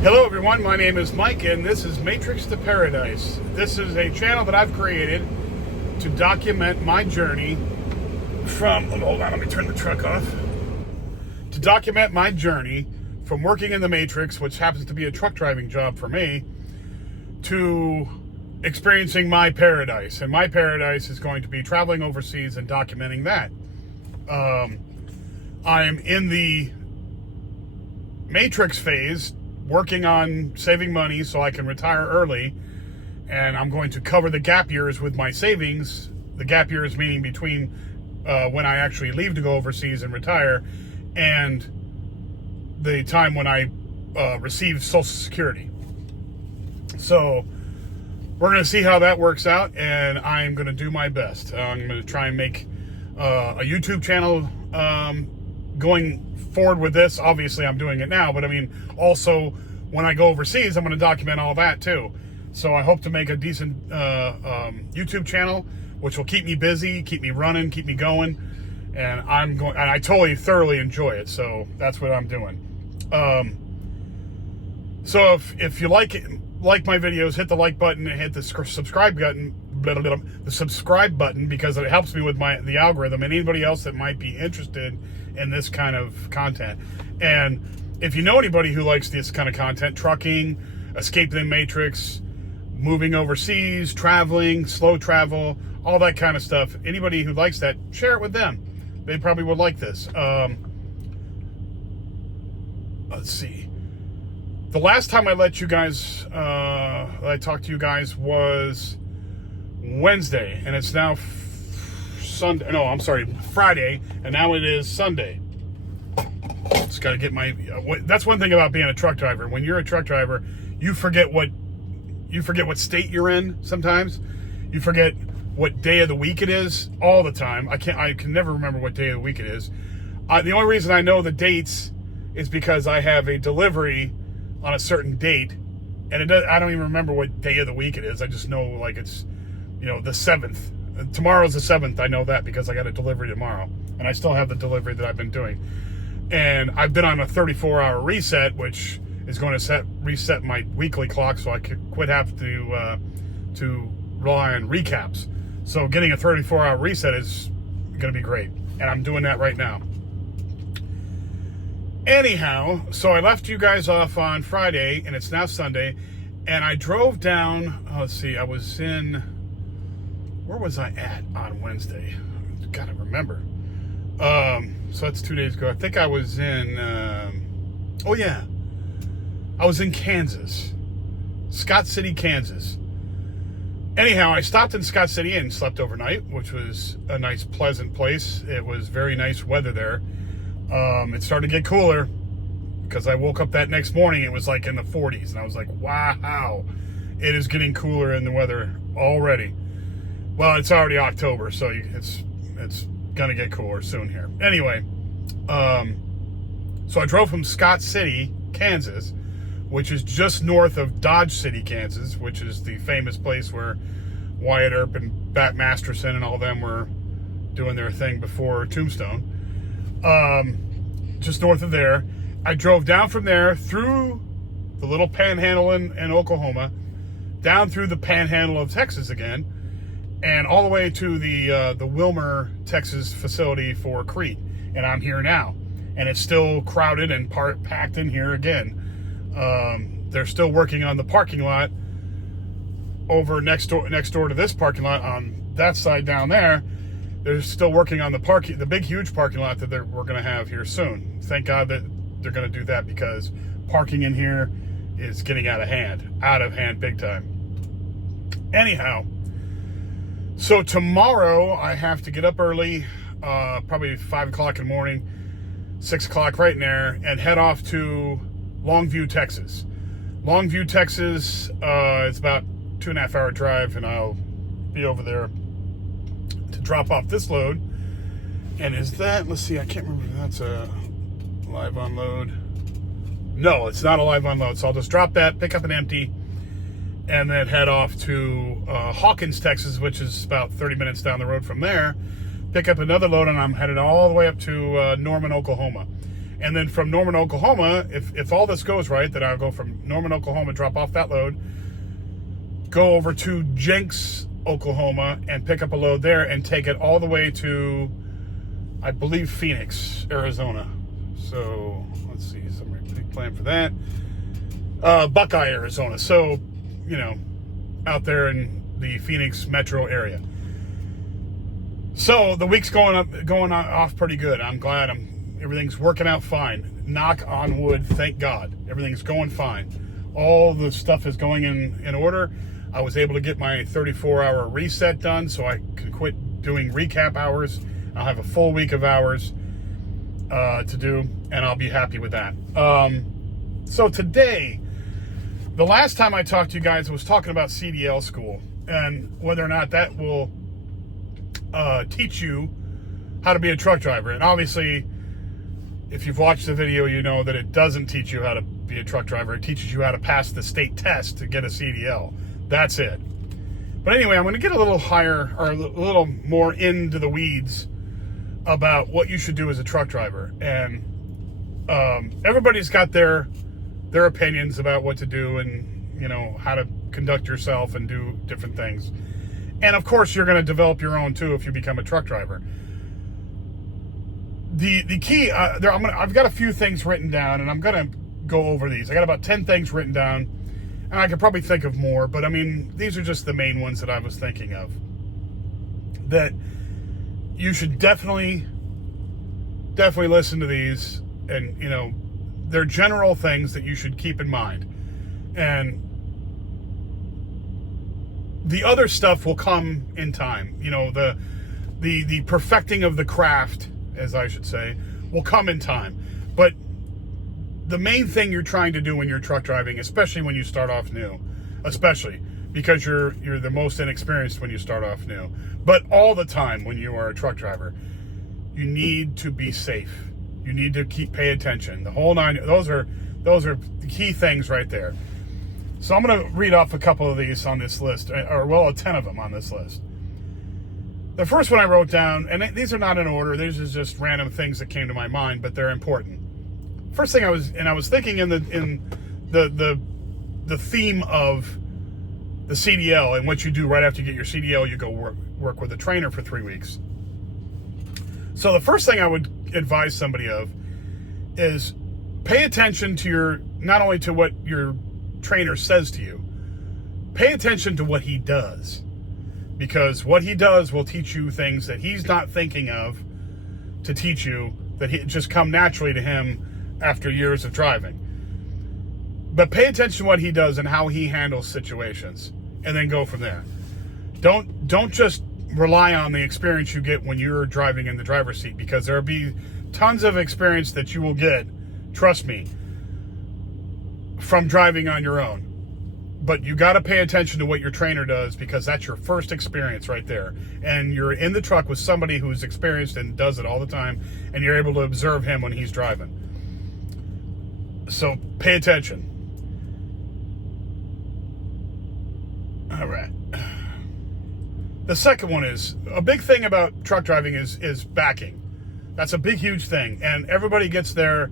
Hello everyone, my name is Mike and this is Matrix to Paradise. This is a channel that I've created to document my journey from, hold on, let me turn the truck off. To document my journey from working in the Matrix, which happens to be a truck driving job for me, to experiencing my paradise. And my paradise is going to be traveling overseas and documenting that. I'm in the Matrix phase, working on saving money so I can retire early, and I'm going to cover the gap years with my savings. The gap years meaning between when I actually leave to go overseas and retire and the time when I receive Social Security. So we're going to see how that works out, and I'm going to do my best. I'm going to try and make a YouTube channel going forward with this. Obviously I'm doing it now, but I mean, also when I go overseas, I'm going to document all that too. So I hope to make a decent YouTube channel, which will keep me busy, keep me running, keep me going. And I totally thoroughly enjoy it. So that's what I'm doing. So if you like my videos, hit the like button and hit the subscribe button, because it helps me with the algorithm and anybody else that might be interested in this kind of content. And if you know anybody who likes this kind of content, trucking, escaping the Matrix, moving overseas, traveling, slow travel, all that kind of stuff, anybody who likes that, share it with them. They probably would like this. Let's see. The last time I let you guys, I talked to you guys was Wednesday, and it's now Sunday. No, I'm sorry, Friday, and now it is Sunday. Just got to get my. That's one thing about being a truck driver. When you're a truck driver, you forget what state you're in. Sometimes you forget what day of the week it is all the time. I can never remember what day of the week it is. The only reason I know the dates is because I have a delivery on a certain date, and I don't even remember what day of the week it is. I just know like it's, the 7th. Tomorrow's the 7th. I know that because I got a delivery tomorrow, and I still have the delivery that I've been doing. And I've been on a 34-hour reset, which is going to reset my weekly clock, so I could quit having to rely on recaps. So getting a 34-hour reset is going to be great, and I'm doing that right now. Anyhow, so I left you guys off on Friday, and it's now Sunday, and I drove down. Let's see, I was in. Where was I at on Wednesday? Gotta remember. So that's 2 days ago. I think I was in. I was in Kansas, Scott City, Kansas. Anyhow, I stopped in Scott City and slept overnight, which was a nice, pleasant place. It was very nice weather there. It started to get cooler because I woke up that next morning. It was like in the 40s, and I was like, wow, it is getting cooler in the weather already. Well, it's already October, so it's going to get cooler soon here. Anyway, so I drove from Scott City, Kansas, which is just north of Dodge City, Kansas, which is the famous place where Wyatt Earp and Bat Masterson and all them were doing their thing before Tombstone. Just north of there. I drove down from there through the little panhandle in Oklahoma, down through the panhandle of Texas again, and all the way to the Wilmer, Texas facility for Crete. And I'm here now. And it's still crowded and packed in here again. They're still working on the parking lot over next door to this parking lot on that side down there. They're still working on the big, huge parking lot that we're going to have here soon. Thank God that they're going to do that, because parking in here is getting out of hand big time. Anyhow, so tomorrow I have to get up early, probably 5 o'clock in the morning, 6 o'clock right in there, and head off to Longview, Texas. Longview, Texas, it's about 2.5 hour drive, and I'll be over there to drop off this load. And is that, let's see, I can't remember if that's a live unload. No, it's not a live unload. So I'll just drop that, pick up an empty, and then head off to Hawkins, Texas, which is about 30 minutes down the road from there. Pick up another load, and I'm headed all the way up to Norman, Oklahoma. And then from Norman, Oklahoma, if all this goes right, then I'll go from Norman, Oklahoma, drop off that load, go over to Jenks, Oklahoma, and pick up a load there and take it all the way to, I believe, Phoenix, Arizona. So let's see, some big plan for that. Buckeye, Arizona. So, out there in the Phoenix metro area. So the week's going off pretty good. I'm glad everything's working out fine. Knock on wood, thank God. Everything's going fine. All the stuff is going in order. I was able to get my 34-hour reset done, so I can quit doing recap hours. I'll have a full week of hours to do, and I'll be happy with that. So today, the last time I talked to you guys, I was talking about CDL school and whether or not that will teach you how to be a truck driver. And obviously, if you've watched the video, you know that it doesn't teach you how to be a truck driver. It teaches you how to pass the state test to get a CDL. That's it. But anyway, I'm going to get a little higher, or a little more into the weeds about what you should do as a truck driver. And everybody's got their opinions about what to do and, how to conduct yourself and do different things. And of course, you're going to develop your own too if you become a truck driver. The key, I've got a few things written down, and I'm going to go over these. I got about 10 things written down, and I could probably think of more, but I mean, these are just the main ones that I was thinking of. That you should definitely listen to these, and, they're general things that you should keep in mind. And the other stuff will come in time. The perfecting of the craft, as I should say, will come in time. But the main thing you're trying to do when you're truck driving, especially when you start off new, especially because you're the most inexperienced when you start off new, but all the time when you are a truck driver, you need to be safe. You need to pay attention. The whole nine. Those are the key things right there. So I'm going to read off a couple of these on this list, or 10 of them on this list. The first one I wrote down, and these are not in order. These are just random things that came to my mind, but they're important. First thing I was thinking in the theme of the CDL and what you do right after you get your CDL, you go work with a trainer for 3 weeks. So the first thing I would advise somebody of is pay attention to not only to what your trainer says to you, pay attention to what he does. Because what he does will teach you things that he's not thinking of to teach you, that just come naturally to him after years of driving. But pay attention to what he does and how he handles situations, and then go from there. Don't just rely on the experience you get when you're driving in the driver's seat, because there'll be tons of experience that you will get, trust me, from driving on your own. But you got to pay attention to what your trainer does, because that's your first experience right there. And you're in the truck with somebody who's experienced and does it all the time, and you're able to observe him when he's driving. So pay attention. All right. The second one is, a big thing about truck driving is backing. That's a big, huge thing. And everybody gets their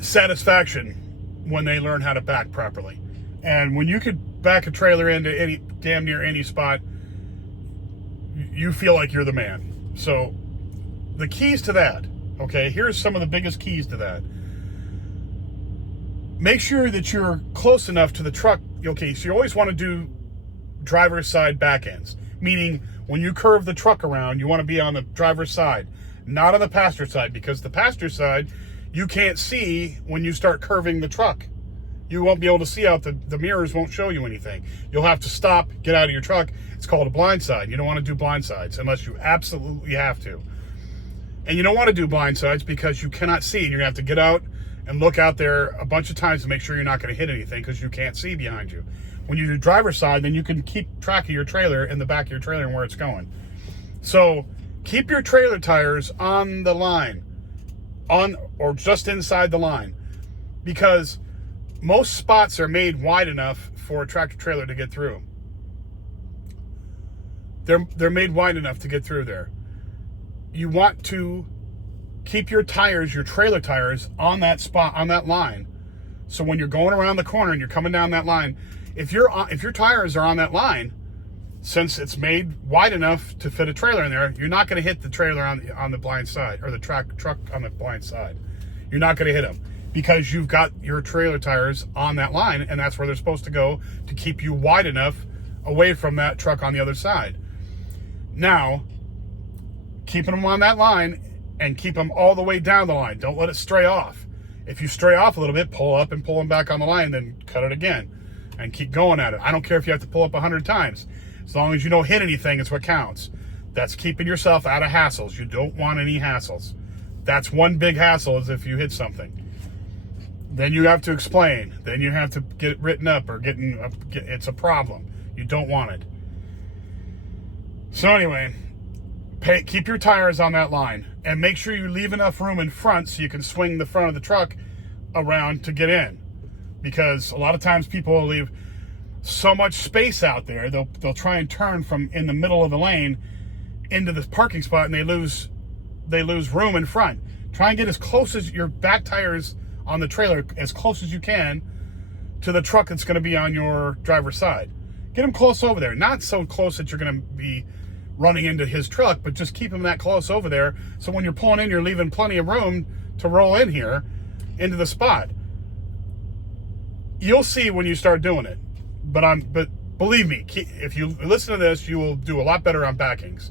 satisfaction when they learn how to back properly. And when you could back a trailer into damn near any spot, you feel like you're the man. So the keys to that, okay, here's some of the biggest keys to that. Make sure that you're close enough to the truck. Okay, so you always want to do driver's side back ends, meaning when you curve the truck around, you want to be on the driver's side, not on the passenger side, because the passenger side, you can't see when you start curving the truck. You won't be able to see out. The mirrors won't show you anything. You'll have to stop, get out of your truck. It's called a blind side. You don't want to do blind sides unless you absolutely have to. And you don't want to do blind sides because you cannot see, and you're going to have to get out and look out there a bunch of times to make sure you're not going to hit anything, because you can't see behind you. When you do driver's side, then you can keep track of your trailer in the back of your trailer and where it's going. So keep your trailer tires on the line, on or just inside the line, because most spots are made wide enough for a tractor trailer to get through. They're made wide enough to get through there. You want to keep your tires, your trailer tires, on that spot, on that line. So when you're going around the corner and you're coming down that line, if your tires are on that line, since it's made wide enough to fit a trailer in there, you're not going to hit the trailer on the blind side, or the truck on the blind side. You're not going to hit them because you've got your trailer tires on that line, and that's where they're supposed to go to keep you wide enough away from that truck on the other side. Now, keeping them on that line and keep them all the way down the line. Don't let it stray off. If you stray off a little bit, pull up and pull them back on the line, then cut it again and keep going at it. I don't care if you have to pull up 100 times. As long as you don't hit anything, it's what counts. That's keeping yourself out of hassles. You don't want any hassles. That's one big hassle, is if you hit something. Then you have to explain. Then you have to get it written up or it's a problem. You don't want it. So anyway, keep your tires on that line and make sure you leave enough room in front so you can swing the front of the truck around to get in. Because a lot of times people will leave so much space out there, they'll try and turn from in the middle of the lane into the parking spot, and they lose room in front. Try and get as close as your back tires on the trailer, as close as you can to the truck that's going to be on your driver's side. Get them close over there. Not so close that you're going to be running into his truck, but just keep them that close over there, so when you're pulling in, you're leaving plenty of room to roll in here into the spot. You'll see when you start doing it. But believe me, if you listen to this, you will do a lot better on backings.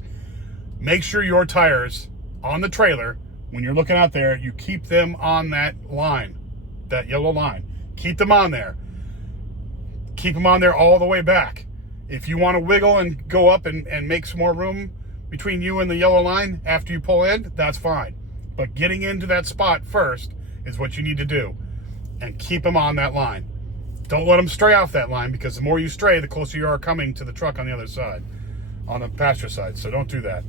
Make sure your tires on the trailer, when you're looking out there, you keep them on that line, that yellow line. Keep them on there. Keep them on there all the way back. If you want to wiggle and go up and make some more room between you and the yellow line after you pull in, that's fine. But getting into that spot first is what you need to do. And keep them on that line. Don't let them stray off that line, because the more you stray, the closer you are coming to the truck on the other side, on the passenger side. So don't do that.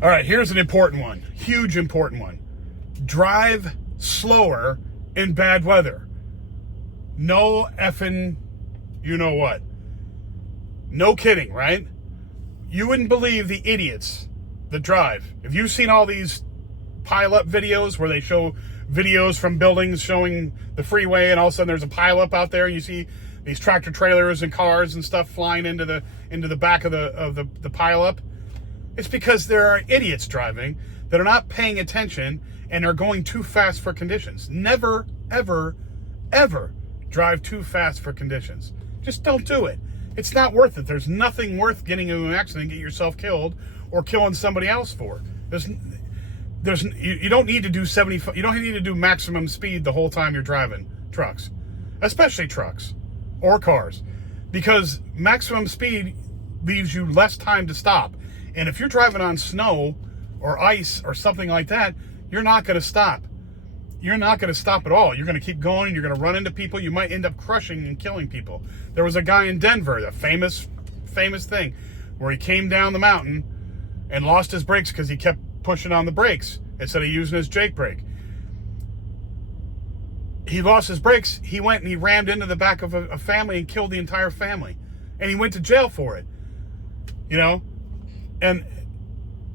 All right, here's an important one. Huge important one. Drive slower in bad weather. No effing you know what. No kidding, right? You wouldn't believe the idiots that drive. If you've seen all these pile-up videos where they show videos from buildings showing the freeway, and all of a sudden there's a pile-up out there, and you see these tractor trailers and cars and stuff flying into the back of the pile-up, it's because there are idiots driving that are not paying attention and are going too fast for conditions. Never, ever, ever drive too fast for conditions. Just don't do it. It's not worth it. There's nothing worth getting into an accident and get yourself killed or killing somebody else for. You don't need to do 75. You don't need to do maximum speed the whole time you're driving trucks, especially trucks or cars, because maximum speed leaves you less time to stop. And if you're driving on snow or ice or something like that, you're not going to stop. You're not going to stop at all. You're going to keep going, and you're going to run into people. You might end up crushing and killing people. There was a guy in Denver, a famous thing, where he came down the mountain and lost his brakes because he kept pushing on the brakes instead of using his Jake brake. He lost his brakes. He went and he rammed into the back of a family and killed the entire family. And he went to jail for it. You know? And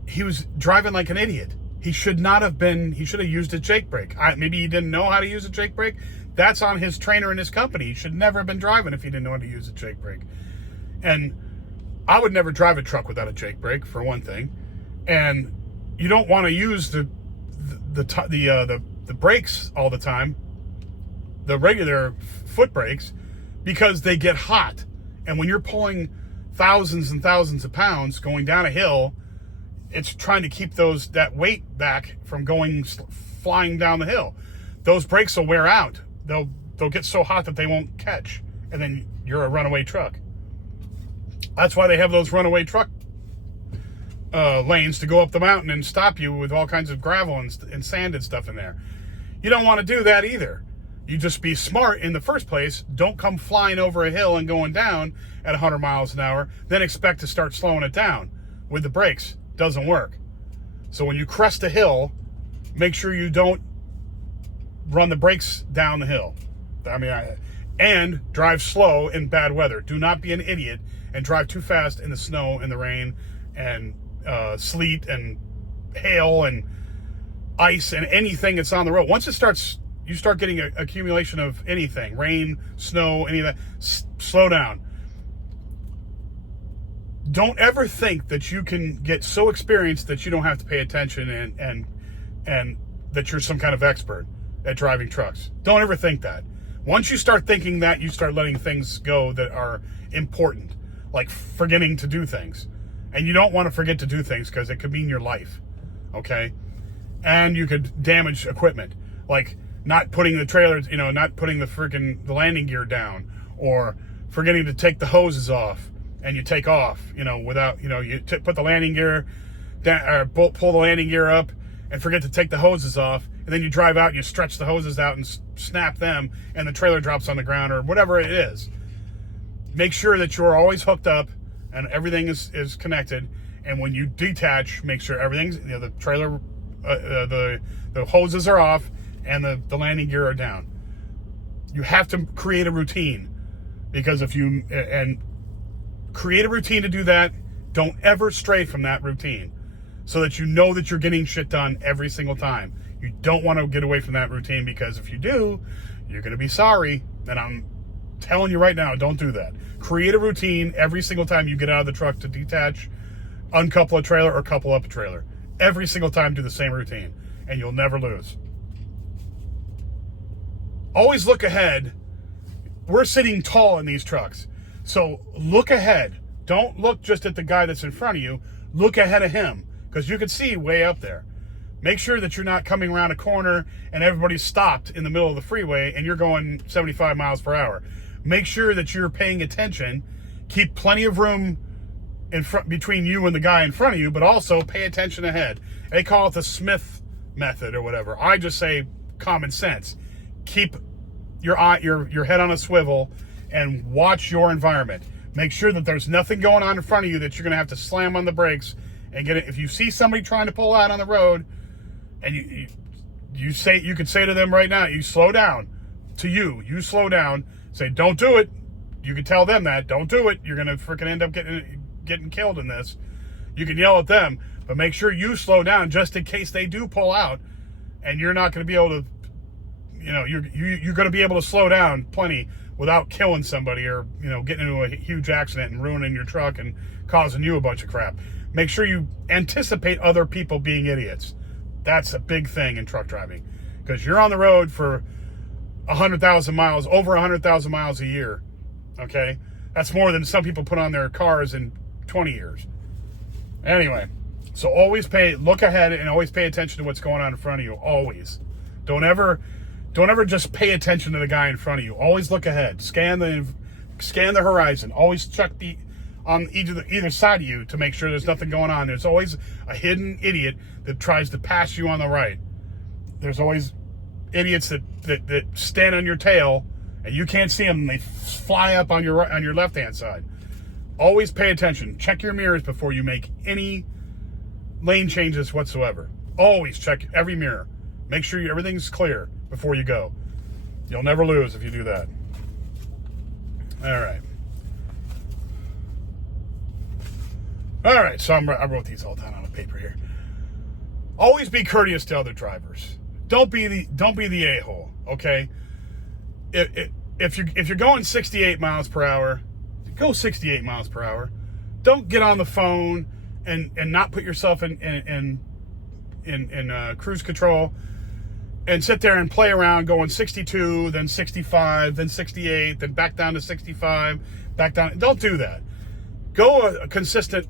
he was driving like an idiot. He should not have been. He should have used a Jake brake. Maybe he didn't know how to use a Jake brake. That's on his trainer and his company. He should never have been driving if he didn't know how to use a Jake brake. And I would never drive a truck without a Jake brake, for one thing. And you don't want to use the brakes all the time, the regular foot brakes, because they get hot. And when you're pulling thousands and thousands of pounds going down a hill, it's trying to keep that weight back from flying down the hill. Those brakes will wear out. They'll get so hot that they won't catch, and then you're a runaway truck. That's why they have those runaway truck lanes to go up the mountain and stop you with all kinds of gravel and sand and stuff in there. You don't want to do that either. You just be smart in the first place. Don't come flying over a hill and going down at 100 miles an hour, then expect to start slowing it down with the brakes. Doesn't work. So when you crest a hill, make sure you don't run the brakes down the hill. And drive slow in bad weather. Do not be an idiot and drive too fast in the snow and the rain and sleet and hail and ice and anything that's on the road. Once it starts, you start getting an accumulation of anything, rain, snow, any of that, slow down. Don't ever think that you can get so experienced that you don't have to pay attention and that you're some kind of expert at driving trucks. Don't ever think that. Once you start thinking that, you start letting things go that are important, like forgetting to do things. And you don't want to forget to do things because it could mean your life, okay? And you could damage equipment, like not putting the trailers, not putting the landing gear down, or forgetting to take the hoses off, and you take off, without, put the landing gear down, or pull the landing gear up, and forget to take the hoses off, and then you drive out and you stretch the hoses out and snap them, and the trailer drops on the ground, or whatever it is. Make sure that you're always hooked up and everything is connected, and when you detach, make sure everything's, the trailer, the hoses are off, and the landing gear are down. You have to create a routine, because if you create a routine to do that, don't ever stray from that routine, so that you know that you're getting shit done every single time. You don't want to get away from that routine, because if you do, you're going to be sorry. And I'm telling you right now, don't do that. Create a routine every single time you get out of the truck to detach, uncouple a trailer, or couple up a trailer. Every single time, do the same routine, and you'll never lose. Always look ahead. We're sitting tall in these trucks, so look ahead. Don't look just at the guy that's in front of you. Look ahead of him, because you can see way up there. Make sure that you're not coming around a corner and everybody's stopped in the middle of the freeway and you're going 75 miles per hour. Make sure that you're paying attention. Keep plenty of room in front between you and the guy in front of you, but also pay attention ahead. They call it the Smith method or whatever. I just say common sense. Keep your head on a swivel and watch your environment. Make sure that there's nothing going on in front of you that you're going to have to slam on the brakes and get it. If you see somebody trying to pull out on the road, and you could say to them right now, you slow down. To you slow down. Say, don't do it. You can tell them that. Don't do it. You're going to freaking end up getting killed in this. You can yell at them, but make sure you slow down just in case they do pull out, and you're not going to be able to, you're going to be able to slow down plenty without killing somebody or, getting into a huge accident and ruining your truck and causing you a bunch of crap. Make sure you anticipate other people being idiots. That's a big thing in truck driving, because you're on the road for 100,000 miles, over 100,000 miles a year. Okay. That's more than some people put on their cars in 20 years. Anyway, so always look ahead and always pay attention to what's going on in front of you. Always. Don't ever just pay attention to the guy in front of you. Always look ahead. Scan the horizon. Always check on either side of you to make sure there's nothing going on. There's always a hidden idiot that tries to pass you on the right. There's always idiots that stand on your tail and you can't see them, and they fly up on your left-hand side. Always pay attention. Check your mirrors before you make any lane changes whatsoever. Always check every mirror. Make sure everything's clear before you go. You'll never lose if you do that. All right, so I wrote these all down on a paper here. Always be courteous to other drivers. Don't be the a-hole, okay? If you're going 68 miles per hour, go 68 miles per hour. Don't get on the phone and not put yourself in cruise control and sit there and play around going 62, then 65, then 68, then back down to 65, back down. Don't do that. Go consistent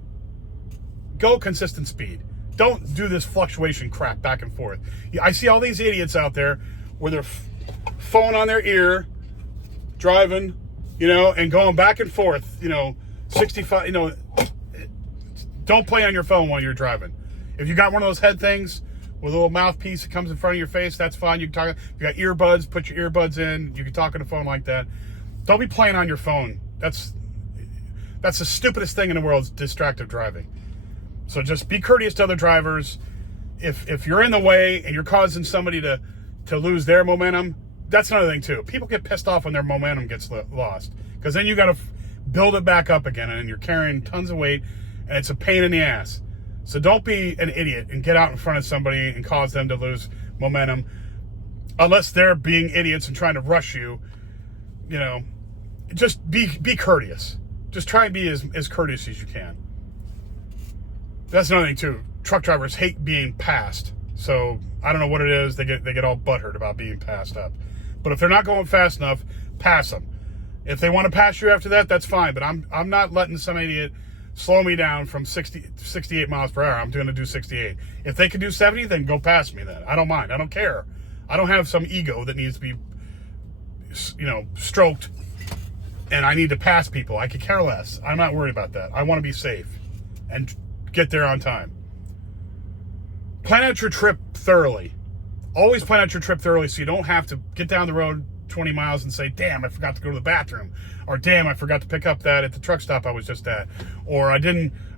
speed. Don't do this fluctuation crap back and forth. I see all these idiots out there with their phone on their ear, driving, and going back and forth, 65, don't play on your phone while you're driving. If you got one of those head things with a little mouthpiece that comes in front of your face, that's fine. You can talk. If you got earbuds, put your earbuds in. You can talk on the phone like that. Don't be playing on your phone. That's the stupidest thing in the world, is distracted driving. So just be courteous to other drivers. If you're in the way and you're causing somebody to lose their momentum, that's another thing too. People get pissed off when their momentum gets lost, because then you got to build it back up again, and you're carrying tons of weight, and it's a pain in the ass. So don't be an idiot and get out in front of somebody and cause them to lose momentum. Unless they're being idiots and trying to rush you, you know, just be courteous. Just try and be as courteous as you can. That's another thing too. Truck drivers hate being passed. So I don't know what it is. They get all butthurt about being passed up. But if they're not going fast enough, pass them. If they want to pass you after that, that's fine. But I'm not letting some idiot slow me down from 68 miles per hour. I'm going to do 68. If they can do 70, then go past me then. I don't mind. I don't care. I don't have some ego that needs to be, you know, stroked and I need to pass people. I could care less. I'm not worried about that. I want to be safe and get there on time. Plan out your trip thoroughly. Always plan out your trip thoroughly so you don't have to get down the road 20 miles and say, damn, I forgot to go to the bathroom. Or damn, I forgot to pick up that at the truck stop I was just at. Or I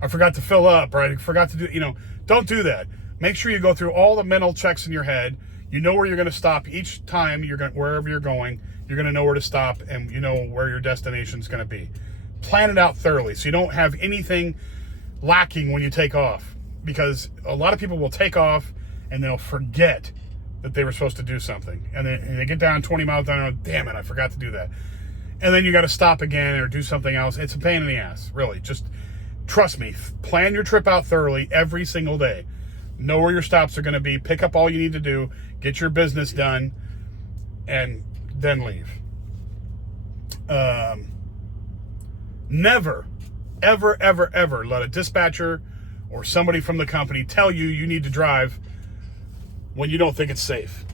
forgot to fill up, or I forgot to do, you know, don't do that. Make sure you go through all the mental checks in your head. You know where you're going to stop each time wherever you're going, you're going to know where to stop and you know where your destination is going to be. Plan it out thoroughly so you don't have anything lacking when you take off. Because a lot of people will take off and they'll forget that they were supposed to do something. And they get down 20 miles down the road, damn it, I forgot to do that. And then you got to stop again or do something else. It's a pain in the ass, really. Just trust me. Plan your trip out thoroughly every single day. Know where your stops are going to be. Pick up all you need to do. Get your business done. And then leave. Never, ever, ever, ever let a dispatcher or somebody from the company tell you you need to drive when you don't think it's safe.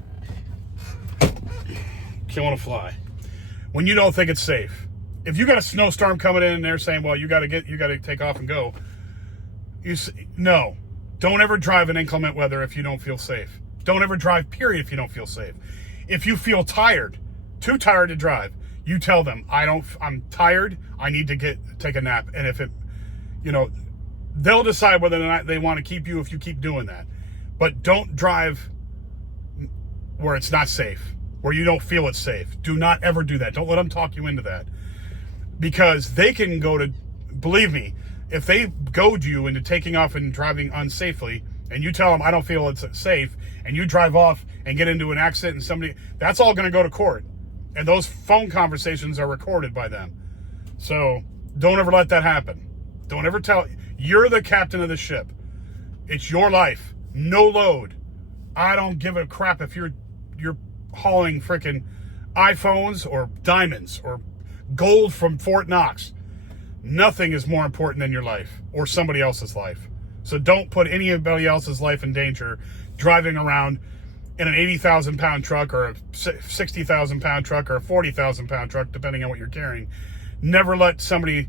Killing a fly. When you don't think it's safe. If you got a snowstorm coming in and they're saying, well, you got to take off and go. No. Don't ever drive in inclement weather if you don't feel safe. Don't ever drive, period, if you don't feel safe. If you feel tired, too tired to drive, you tell them, I'm tired, I need to take a nap. And if they'll decide whether or not they want to keep you if you keep doing that. But don't drive where it's not safe, where you don't feel it's safe. Do not ever do that. Don't let them talk you into that. Because they can believe me, if they goad you into taking off and driving unsafely, and you tell them, I don't feel it's safe, and you drive off and get into an accident and that's all going to go to court. And those phone conversations are recorded by them. So don't ever let that happen. Don't ever you're the captain of the ship. It's your life. No load. I don't give a crap if you're hauling freaking iPhones or diamonds or gold from Fort Knox. Nothing is more important than your life or somebody else's life. So don't put anybody else's life in danger driving around in an 80,000 pound truck or a 60,000 pound truck or a 40,000 pound truck, depending on what you're carrying. Never let somebody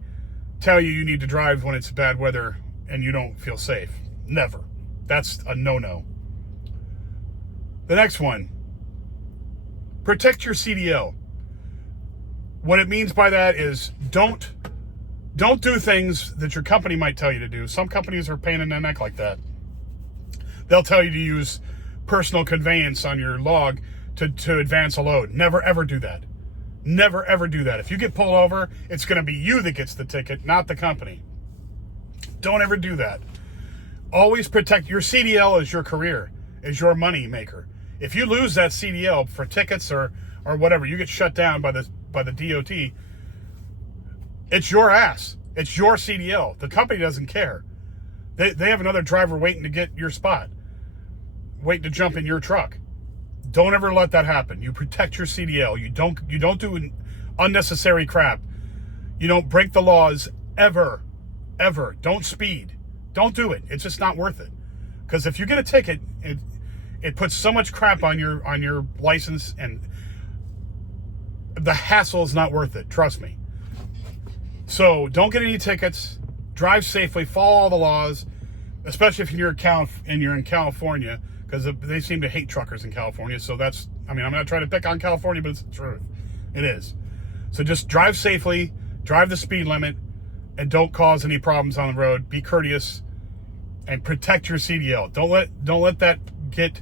tell you need to drive when it's bad weather and you don't feel safe. Never. That's a no-no. The next one. Protect your CDL. What it means by that is don't do things that your company might tell you to do. Some companies are a pain in the neck like that. They'll tell you to use personal conveyance on your log to advance a load. Never, ever do that. Never, ever do that. If you get pulled over, it's going to be you that gets the ticket, not the company. Don't ever do that. Always protect your CDL is your career, is your money maker. If you lose that CDL for tickets or whatever, you get shut down by the DOT, it's your ass. It's your CDL. The company doesn't care. They have another driver waiting to get your spot, waiting to jump in your truck. Don't ever let that happen. You protect your CDL. You don't do unnecessary crap. You don't break the laws ever. Don't speed. Don't do it. It's just not worth it. Because if you get a ticket, it puts so much crap on your license, and the hassle is not worth it. Trust me. So don't get any tickets. Drive safely. Follow all the laws, especially if you're in California, because they seem to hate truckers in California. So I'm not trying to pick on California, but it's the truth. It is. So just drive safely, drive the speed limit, and don't cause any problems on the road. Be courteous and protect your CDL. Don't let that get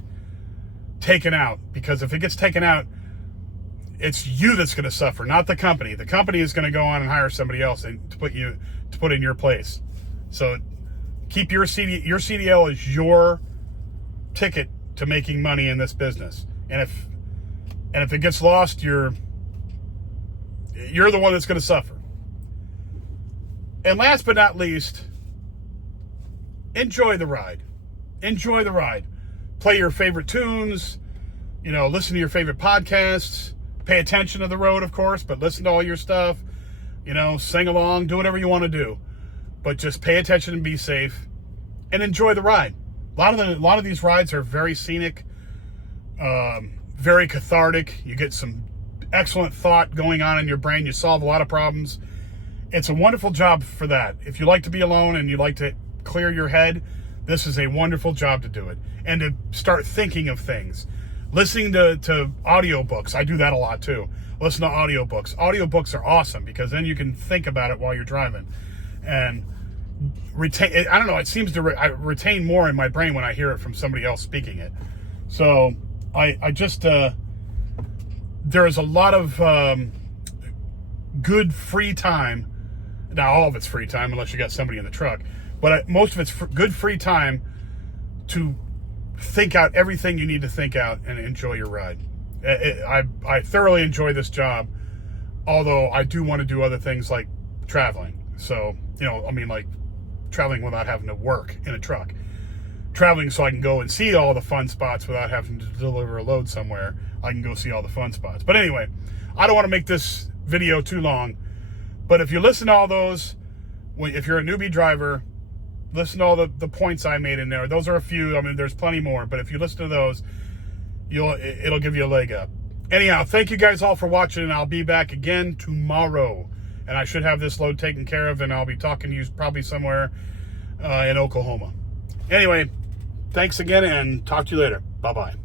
taken out, because if it gets taken out, it's you that's going to suffer, not the company. The company is going to go on and hire somebody else and to put in your place. So Keep your CDL is your ticket to making money in this business. And if it gets lost, you're the one that's going to suffer. And last but not least, enjoy the ride. Enjoy the ride. Play your favorite tunes, listen to your favorite podcasts, pay attention to the road, of course, but listen to all your stuff, sing along, do whatever you want to do. But just pay attention and be safe and enjoy the ride. A lot of these rides are very scenic, very cathartic. You get some excellent thought going on in your brain. You solve a lot of problems. It's a wonderful job for that. If you like to be alone and you like to clear your head, this is a wonderful job to do it. And to start thinking of things. Listening to audiobooks. I do that a lot too. Listen to audiobooks. Audiobooks are awesome because then you can think about it while you're driving. And retain, I don't know, it seems to I retain more in my brain when I hear it from somebody else speaking it. So I just, there is a lot of good free time. Now, all of it's free time unless you got somebody in the truck. But most of it's good free time to think out everything you need to think out and enjoy your ride. I thoroughly enjoy this job, although I do want to do other things like traveling. So, like traveling without having to work in a truck. Traveling so I can go and see all the fun spots without having to deliver a load somewhere. I can go see all the fun spots. But anyway, I don't want to make this video too long. But if you listen to all those, if you're a newbie driver, listen to all the points I made in there. Those are a few. There's plenty more. But if you listen to those, it'll give you a leg up. Anyhow, thank you guys all for watching, and I'll be back again tomorrow. And I should have this load taken care of, and I'll be talking to you probably somewhere in Oklahoma. Anyway, thanks again, and talk to you later. Bye-bye.